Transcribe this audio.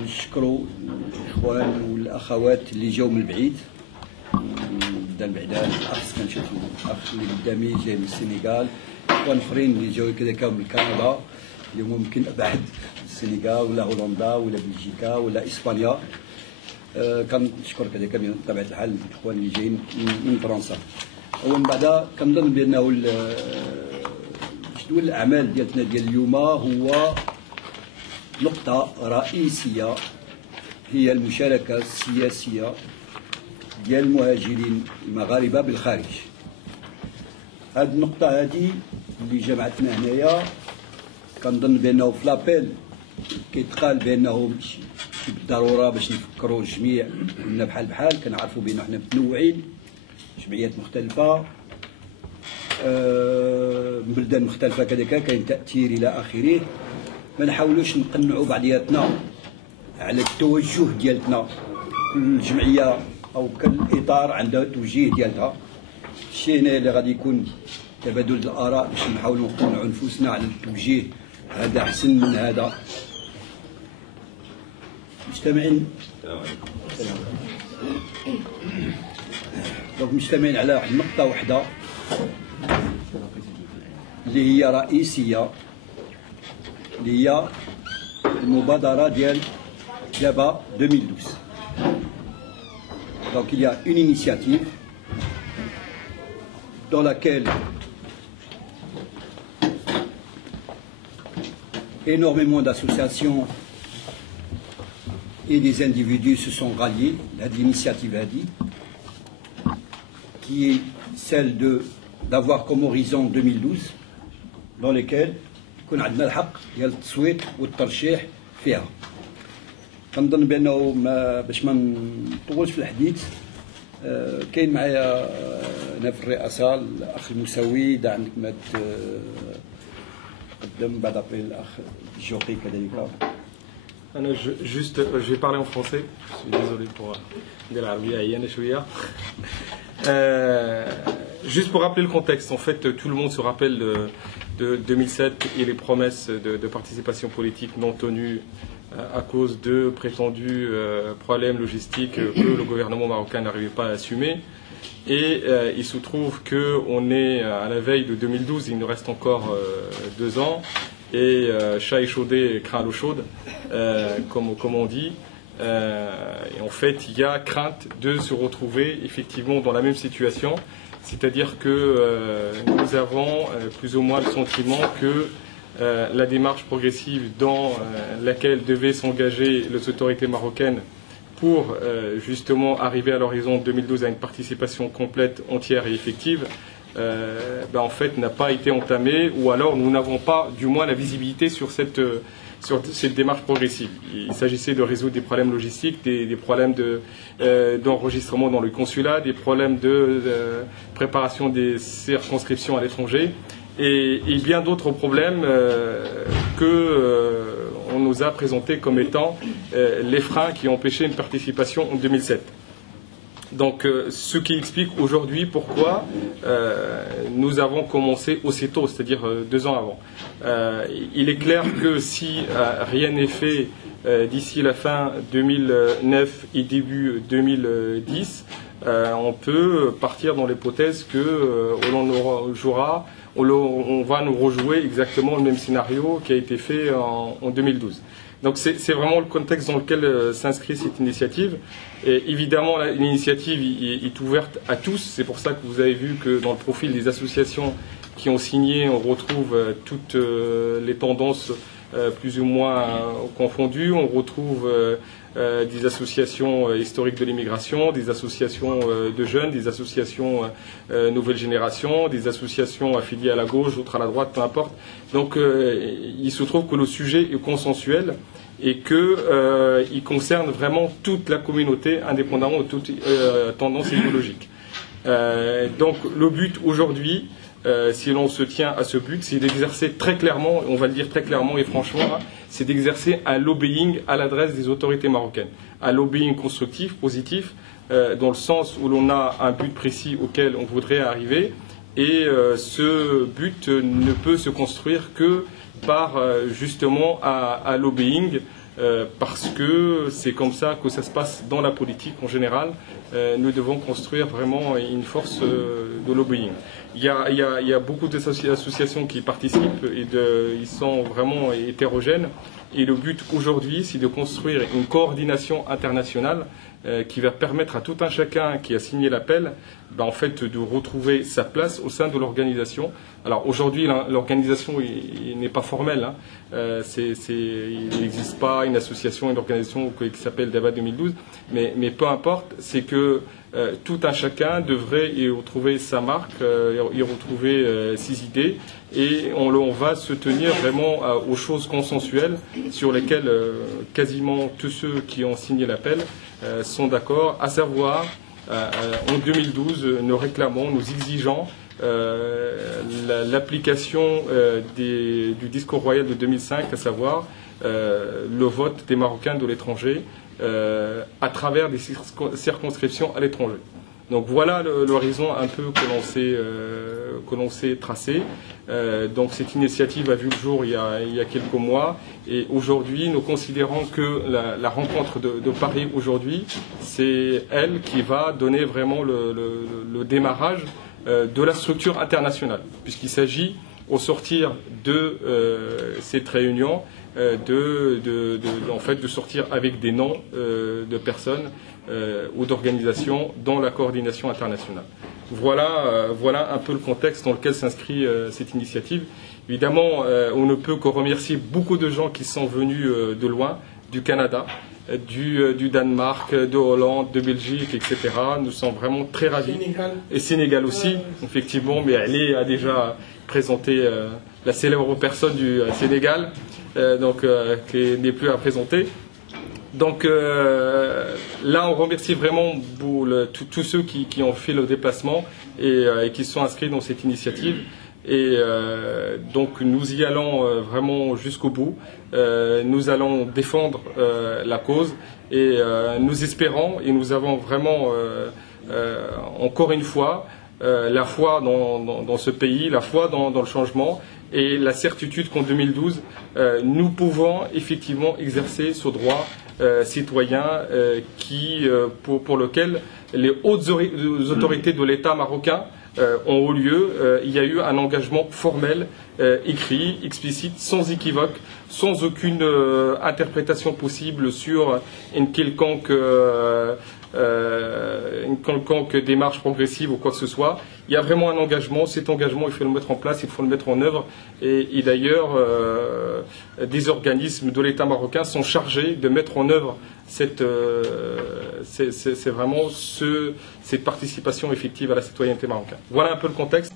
نشكروا الاخوان والاخوات اللي جاوا من بعيد. نبدا بعدا الاخ كنشوف الاخ اللي قدامي جاي من السنغال، اخوان اخرين اللي جاوا كذا من كندا اللي هما ممكن ابعد، السنغال ولا هولندا ولا بلجيكا ولا اسبانيا. كنشكر كذلك بطبيعه الحال الاخوان اللي جايين من فرنسا. ومن بعد كنظن بانه جدول الاعمال ديالنا ديال اليوم هو نقطة رئيسية، هي المشاركة السياسية ديال المهاجرين المغاربة بالخارج. هذه النقطة هذه اللي جمعتنا هنايا كنظن بأنه في لابيل كيتقال بأنه بالضرورة باش نفكروا الجميع كنا بحال كنعرفوا بأنه حنا متنوعين، جمعيات مختلفة، من بلدان مختلفة كذلك، كاين تأثير إلى آخره. ما نحاولوش نقنعوا بعضياتنا على التوجه ديالتنا، كل جمعيه او كل اطار عندها توجيه ديالها. الشيء هنا اللي غادي يكون تبادل الاراء باش نحاولوا نقنعوا نفوسنا على التوجيه هذا احسن من هذا. مجتمعين مجتمعين على واحد النقطه واحده اللي هي رئيسيه، اللي هي المبادرة ديال Djaba 2012. Donc il y a une initiative dans laquelle énormément d'associations et des individus se sont ralliés à l'initiative Hadi, qui est celle d'avoir comme horizon 2012, dans lequel يكون عندنا الحق ديال التصويت والترشيح فيها. كنظن بانه باش ما نطولش في الحديث، كاين معايا هنا في الرئاسه الاخ المساوي، اذا عندك ما تقدم بعد ابري الاخ الجوقي كذلك. انا juste je vais parler en français, je suis désolé pour ندير العربيه عيانه شويه. Juste pour rappeler le contexte, en fait, tout le monde se rappelle de 2007 et les promesses de participation politique non tenues à cause de prétendus problèmes logistiques que le gouvernement marocain n'arrivait pas à assumer. Et il se trouve qu'on est à la veille de 2012, il nous reste encore 2 ans, et chat échaudé craint l'eau chaude, comme on dit. Et en fait, il y a crainte de se retrouver effectivement dans la même situation, c'est-à-dire que nous avons plus ou moins le sentiment que la démarche progressive dans laquelle devaient s'engager les autorités marocaines pour justement arriver à l'horizon 2012 à une participation complète, entière et effective, en fait n'a pas été entamée, ou alors nous n'avons pas du moins la visibilité sur cette démarche progressive. Il s'agissait de résoudre des problèmes logistiques, des problèmes d'enregistrement dans le consulat, des problèmes de préparation des circonscriptions à l'étranger et bien d'autres problèmes qu'on nous a présentés comme étant les freins qui empêchaient une participation en 2007. Donc, ce qui explique aujourd'hui pourquoi nous avons commencé aussitôt, c'est-à-dire 2 ans avant. Il est clair que si rien n'est fait d'ici la fin 2009 et début 2010, on peut partir dans l'hypothèse on va nous rejouer exactement le même scénario qui a été fait en 2012. Donc c'est vraiment le contexte dans lequel s'inscrit cette initiative. Et évidemment, l'initiative est ouverte à tous. C'est pour ça que vous avez vu que dans le profil des associations qui ont signé, on retrouve toutes les tendances plus ou moins confondues. On retrouve des associations historiques de l'immigration, des associations de jeunes, des associations nouvelle génération, des associations affiliées à la gauche, d'autres à la droite, peu importe. Donc il se trouve que le sujet est consensuel et qu'il concerne vraiment toute la communauté, indépendamment de toute tendance idéologique. Donc le but aujourd'hui, si l'on se tient à ce but, c'est d'exercer très clairement, on va le dire très clairement et franchement, c'est d'exercer un lobbying à l'adresse des autorités marocaines. Un lobbying constructif, positif, dans le sens où l'on a un but précis auquel on voudrait arriver, et ce but ne peut se construire que par justement un lobbying, parce que c'est comme ça que ça se passe dans la politique en général. Nous devons construire vraiment une force de lobbying. Il y a beaucoup d'associations qui participent et ils sont vraiment hétérogènes. Et le but aujourd'hui, c'est de construire une coordination internationale qui va permettre à tout un chacun qui a signé l'appel en fait, de retrouver sa place au sein de l'organisation. Alors aujourd'hui, l'organisation n'est pas formelle. Il n'existe pas une association, une organisation qui s'appelle DABA 2012. Mais peu importe, c'est que tout un chacun devrait y retrouver sa marque, y retrouver ses idées. Et on va se tenir vraiment aux choses consensuelles sur lesquelles quasiment tous ceux qui ont signé l'appel sont d'accord, à savoir en 2012, nous réclamons, nous exigeons l'application du discours royal de 2005, à savoir le vote des Marocains de l'étranger à travers des circonscriptions à l'étranger. Donc voilà l'horizon un peu que l'on s'est tracé. Donc cette initiative a vu le jour il y a quelques mois, et aujourd'hui nous considérons que la rencontre de Paris aujourd'hui, c'est elle qui va donner vraiment le démarrage de la structure internationale, puisqu'il s'agit au sortir de cette réunion en fait, de sortir avec des noms de personnes ou d'organisations dans la coordination internationale. Voilà un peu le contexte dans lequel s'inscrit cette initiative. Évidemment, on ne peut que remercier beaucoup de gens qui sont venus de loin, du Canada, du Danemark, de Hollande, de Belgique, etc. Nous sommes vraiment très ravis. Et Sénégal aussi, effectivement, mais Ali a déjà présenté la célèbre personne du Sénégal, qui n'est plus à présenter. Donc là, on remercie vraiment tous ceux qui ont fait le déplacement et qui sont inscrits dans cette initiative. Et donc nous y allons vraiment jusqu'au bout. Nous allons défendre la cause et nous espérons, et nous avons vraiment encore une fois la foi dans ce pays, la foi dans le changement et la certitude qu'en 2012, nous pouvons effectivement exercer ce droit citoyen pour lequel les hautes autorités de l'État marocain ont eu lieu. Il y a eu un engagement formel, écrit, explicite, sans équivoque, sans aucune interprétation possible sur une quelconque démarche progressive ou quoi que ce soit. Il y a vraiment un engagement. Cet engagement, il faut le mettre en place, il faut le mettre en œuvre. Et d'ailleurs, des organismes de l'État marocain sont chargés de mettre en œuvre c'est vraiment cette participation effective à la citoyenneté marocaine. Voilà un peu le contexte.